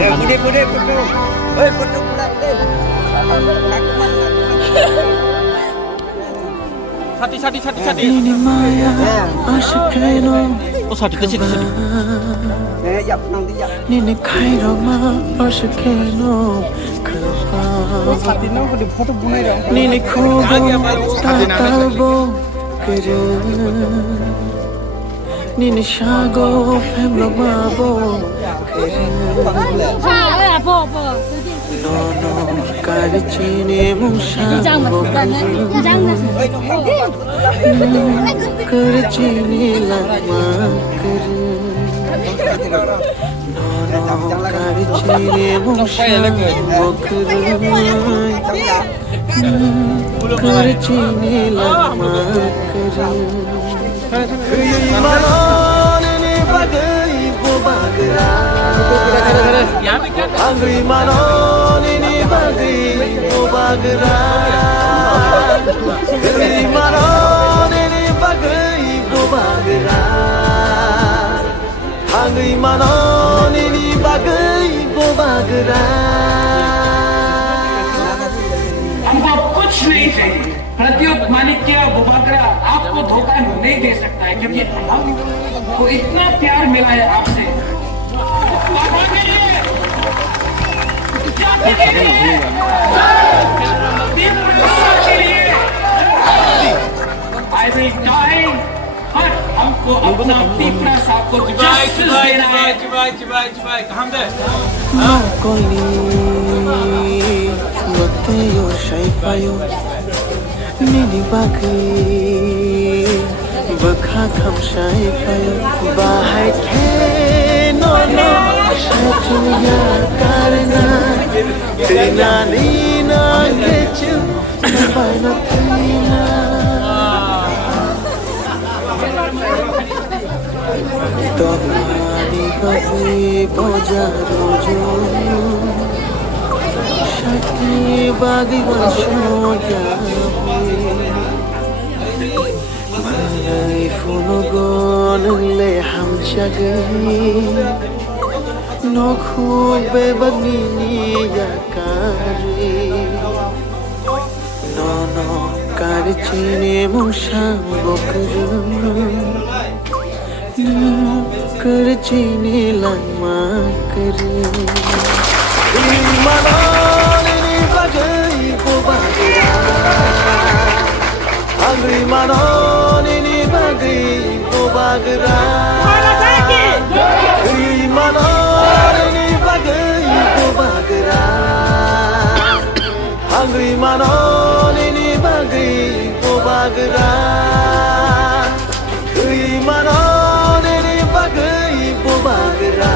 Bude bude putu. Hei putu pulang deh. Sati. Ini Maya asyikeno. Oh sati. Ya penang dia. Nini kairoma asyikeno. Kepa. Sati nang bude foto bunai dah. Nini kubo tatalbo kere. Nini shago femlo mabo kere. Nono karicine mushago karicine lama kere. Nono karicine mushago kere. Karicine lama kere. Keimanan ini bagai bobagera. Angri manon ini bagai bobagera. Keimanan ini bagai bobagera. Angri manon ini bagai bobagera. हमको कुछ नहीं चाहिए प्रत्युत माणिक्य बुबागरा आपको धोखा नहीं दे सकता है क्योंकि हमको इतना प्यार मिला है आपसे I will die but हमको अपना तीसरा साथ को justice देना है Makoli Mateo Shaifayo Nini Baki Bakha Kham Shaifayo Bahai Ke No Shaifuya Karna Tina Nina Kechu Nabaina Tina Dofani Baki Boja Rojo Shakti Bagi Vashoya Malai Funogon Le Hamchagi Nokhu Bebagini Yakari Nono Karichini Musham Bokru Karchini lama kare Manon ini bagai bobagera Angri manon ini bagai bobagera Manon ini bagai bobagera Angri manon ini bagai bobagera Manon bagai bobagera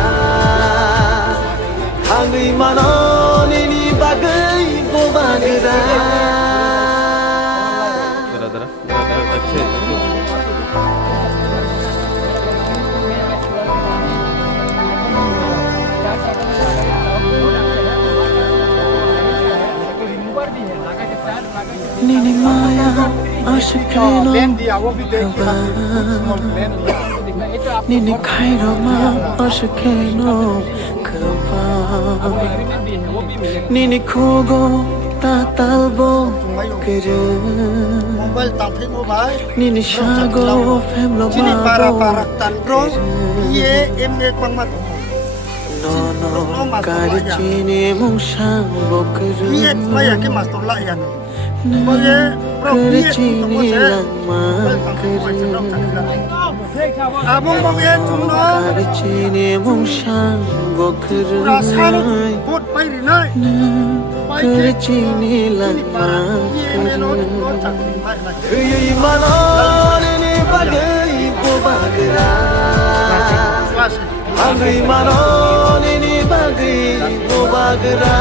Angri manon ini bagai bobagera Nini Maya asyikeno Nini kairoma asyikeno kepa Nini kugo tatalbo kere Mobile tampil mobile. Nini shago femlo Sini para mabo tanro. Ye emne pangmat. Nono karicine mungshang bokere Ye maya ke master lah yan. Karicine lama kere Abang bang ye cumno. Karicine mungshang bokere Rasan put pai rinai. Karicine lama kere Keimanan ini bagai bobagera Angri manon ini bagai bobagera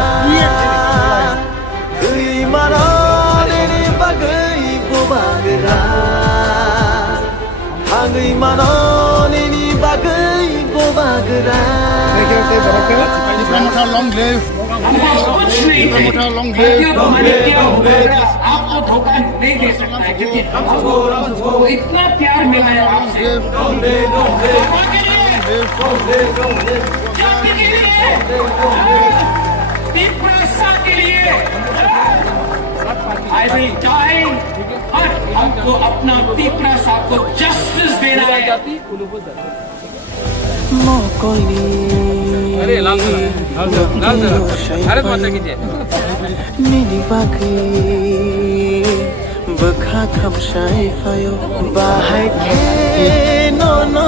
Keimanan ini bagai bobagera Angri manon ini bagai bobagera long live. हमको कुछ नहीं चाहिए प्रत्युत माणिक्य बुबागरा आपको धोखा नहीं दे सकता है क्योंकि हमको इतना प्यार मिला है आपसे तीव्रता के लिए आई विल डाई, बट हमको अपना तीव्रता को जस्टिस देना है। अरे लाल भारत माता की जय। Nini bagi bekha kham shai fayo bahai ke no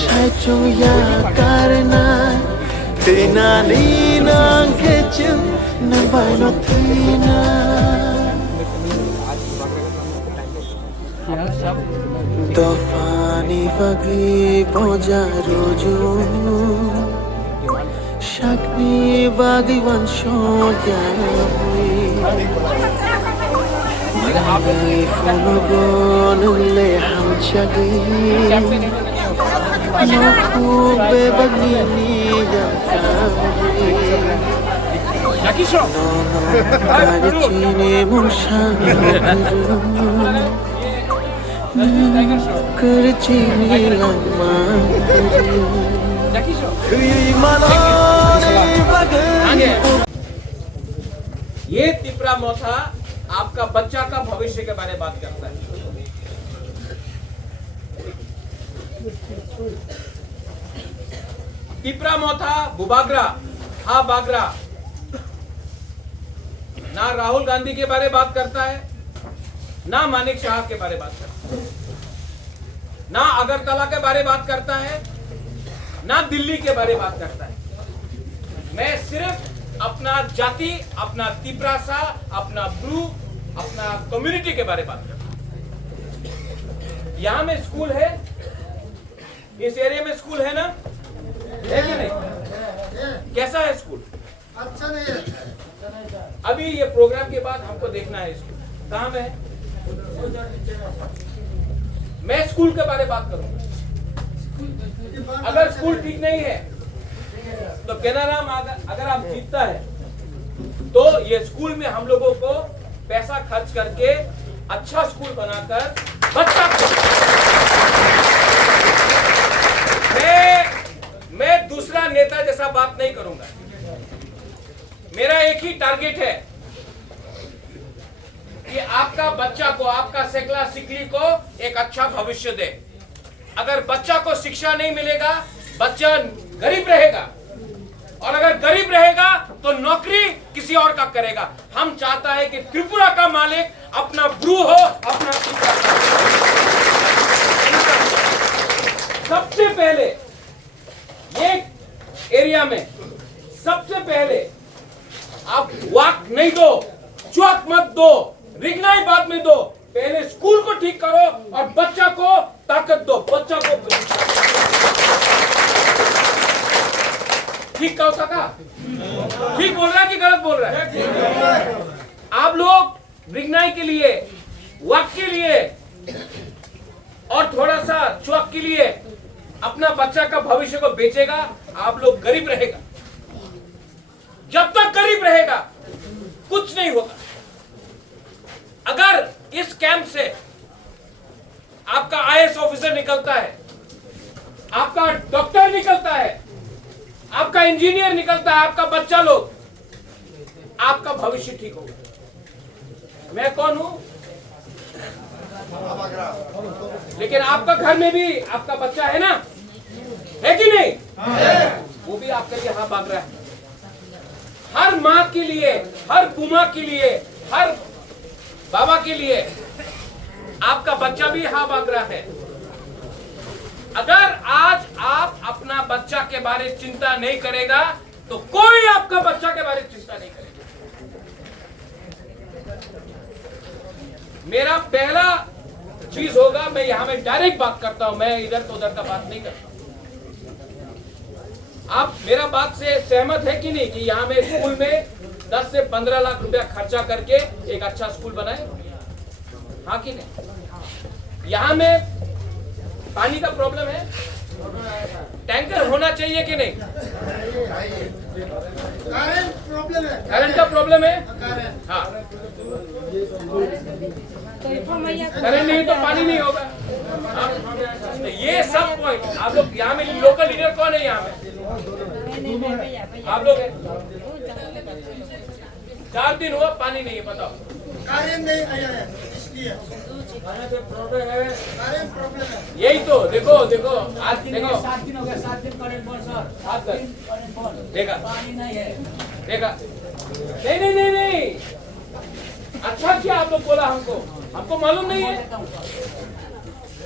shai chung ya karna tina ni nang ke chu na bai no tina dofani bagi boja roju Shakni Bhagavan Shogyami Magai Funugon Le Hamchagi Nokube Bagnini Yakami Nono Kajachini Mushanguru Kerchini Lamanguru ये तिपरा मोथा आपका बच्चा का भविष्य के बारे में बात करता है। तिपरा मोथा बुबागरा हा बागरा ना राहुल गांधी के बारे में बात करता है, ना मानिक शाह के बारे में बात करता है, ना अगरतला के बारे में बात करता है, ना दिल्ली के बारे में बात करता है। मैं सिर्फ अपना जाति, अपना तिपरासा, अपना ब्रू, अपना कम्युनिटी के बारे में बात करता हूं। यहां में स्कूल है, इस एरिया में स्कूल है ना, है कि नहीं? कैसा है स्कूल? अच्छा नहीं है। अभी ये प्रोग्राम के बाद हमको देखना है स्कूल कहां में है। मैं स्कूल के बारे में बात करूंगा। अगर स्कूल ठीक नहीं है तो केनाराम अगर आप जीतता है तो ये स्कूल में हम लोगों को पैसा खर्च करके अच्छा स्कूल बनाकर बच्चा को मैं दूसरा नेता जैसा बात नहीं करूंगा। मेरा एक ही टारगेट है कि आपका बच्चा को, आपका सेकला सिकली को एक अच्छा भविष्य दे। अगर बच्चा को शिक्षा नहीं मिलेगा, बच्चा गरीब रहेगा, और अगर गरीब रहेगा तो नौकरी किसी और का करेगा। हम चाहता है कि त्रिपुरा का मालिक अपना ब्रू हो, अपना त्रिपुरा का। सबसे पहले ये एरिया में सबसे पहले आप वाक नहीं दो, चौक मत दो, रिगनाई बाद में दो। पहले स्कूल को ठीक करो और बच्चा को ताकत दो, बच्चा को ठीक कहो सका। ठीक बोल रहा है कि गलत बोल रहा है? आप लोग रिगनाई के लिए, वक्त के लिए और थोड़ा सा चौक के लिए अपना बच्चा का भविष्य को बेचेगा, आप लोग गरीब रहेगा। जब तक गरीब रहेगा कुछ नहीं होगा। अगर इस कैंप से आपका आईएएस ऑफिसर निकलता है, आपका डॉक्टर निकलता है, आपका इंजीनियर निकलता है, आपका बच्चा लोग, आपका भविष्य ठीक होगा। मैं कौन हूं? लेकिन आपका घर में भी आपका बच्चा है ना, है कि नहीं? वो भी आपके लिए हाँ मांग रहा है। हर माँ के लिए, हर बुमा के लिए, हर बाबा के लिए आपका बच्चा भी हाँ मांग रहा है। अगर आज आप अपना बच्चा के बारे में चिंता नहीं करेगा तो कोई आपका बच्चा के बारे में चिंता नहीं करेगा। मेरा पहला चीज होगा, मैं यहां में डायरेक्ट बात करता हूं, मैं इधर तो उधर का बात नहीं करता। आप मेरा बात से सहमत है कि नहीं कि यहां में स्कूल में 10 से 15 लाख रुपया खर्चा करके एक अच्छा स्कूल बनाए? हाँ कि नहीं? यहां में पानी का प्रॉब्लम है, टैंकर होना चाहिए कि नहीं? करंट का प्रॉब्लम है। हाँ, करंट नहीं तो पानी नहीं होगा। हाँ? ये सब पॉइंट आप लोग यहाँ में लोकल लीडर कौन है यहाँ में? आप लोग हैं? 4 दिन हुआ पानी नहीं है, बताओ। कार्य नहीं आया है इसलिए प्रॉब्लम है, कार्य प्रॉब्लम है। यही तो देखो देखो आज देखो 7 दिन हो गया, 7 दिन करेंट बंद सर। 7 दिन करेंट बंद, देखा पानी नहीं है। देखा नहीं नहीं नहीं नहीं अच्छा किया आप लोग बोला, हमको मालूम नहीं है,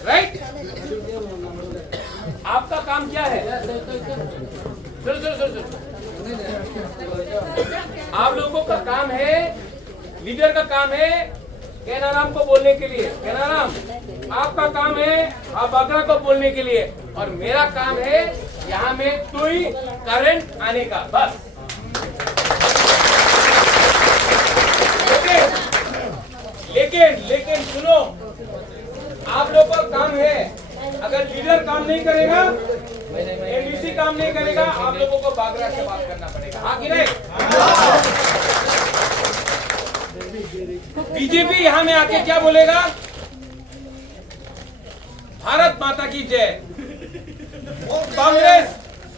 राइट? आपका काम क्या है? सुनो आप लोगों का काम है, लीडर का काम है केनाराम को बोलने के लिए, केनाराम आपका काम है बागरा को बोलने के लिए, और मेरा काम है यहाँ में तुई करंट आने का, बस। लेकिन सुनो, आप लोग का काम है, अगर लीडर काम नहीं करेगा, एमडीसी काम नहीं करेगा, आप लोगों को बागरा से बात करना पड़ेगा, हाँ कि नहीं? बीजेपी यहाँ में आके क्या बोलेगा? भारत माता की जय।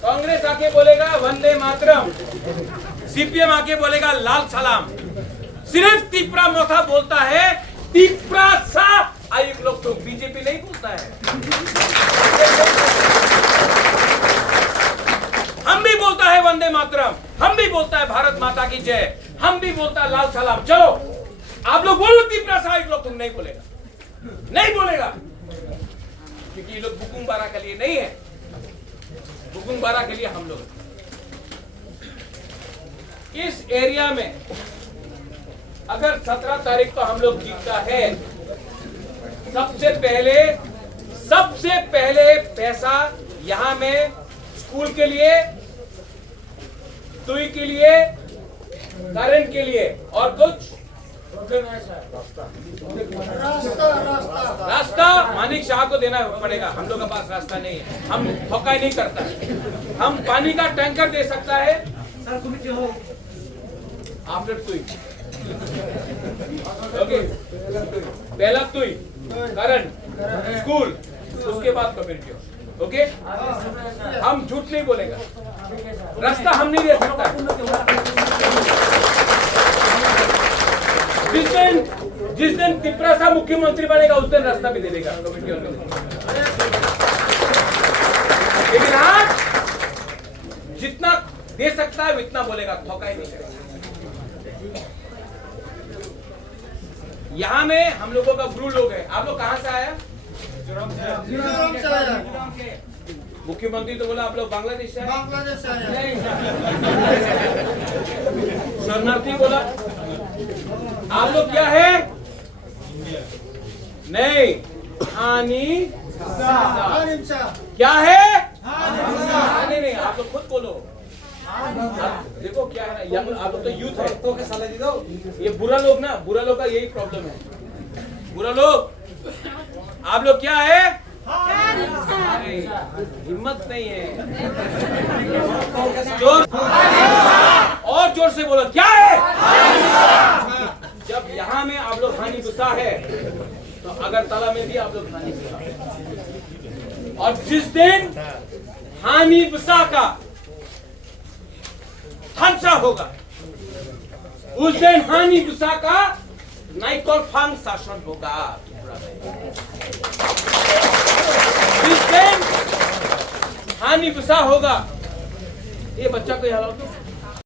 कांग्रेस आके बोलेगा वंदे मातरम। सीपीएम आके बोलेगा लाल सलाम। सिर्फ तिपरा मोथा बोलता है तिपरा सा आयुक्त लोग, तो बीजेपी नहीं बोलता है। हम भी बोलता है वंदे मातरम, हम भी बोलता है भारत माता की जय, हम भी बोलता है लाल सलाम। चलो आप लोग बोलो तिपरा सा आयुक्त लोग, तुम नहीं बोलेगा, नहीं बोलेगा, क्योंकि ये लोग बुकुम बारा के लिए नहीं है, बुकुम बारा के लिए हम लोग। इस एरिया में अगर 17 तारीख को हम लोग जीतता है, सबसे पहले पैसा यहाँ में स्कूल के लिए, तुई के लिए, करंट के लिए, और कुछ रास्ता मानिक शाह को देना पड़ेगा। हम लोग के पास रास्ता नहीं है, हम ठोकाई नहीं करता है। हम पानी का टैंकर दे सकता है आफ्टर तुई, ओके, पहला तुई, करंट, स्कूल, उसके बाद कम्युनिटी, ओके। हम झूठ नहीं बोलेगा, रास्ता हम नहीं दे सकता। जिस दिन तिपरा सा मुख्यमंत्री बनेगा उस दिन रास्ता भी दे देगा कम्युनिटी में। लेकिन आज जितना दे सकता है उतना बोलेगा, ठोकाई नहीं करेगा। यहाँ में हम लोगों का गुरु लोग है। आप लोग कहाँ से आया? मिजोरम से आया। मुख्यमंत्री तो बोला आप लोग बांग्लादेश से आए, बांग्लादेश से आया। शरणार्थी बोला। आप लोग क्या है? नहीं, हानि क्या है? नहीं नहीं, आप लोग खुद बोलो। देखो क्या है ना, आप लोग तो यूथ है, तो साले दे दो। ये बुरा लोग ना, बुरा लोग का यही प्रॉब्लम है। बुरा लोग, आप लोग क्या है? हिम्मत नहीं है। जोर और जोर से बोलो, क्या है? जब यहाँ में आप लोग हानि गुस्सा है, तो अगरतला में भी आप लोग हानि गुस्सा। और जिस दिन हानि गुस्सा का हादसा होगा, उस दिन हानि गुस्सा का नाइकोल फांग शासन होगा। जिस दिन हानि गुस्सा होगा, ये बच्चा को यहाँ लाओ तो।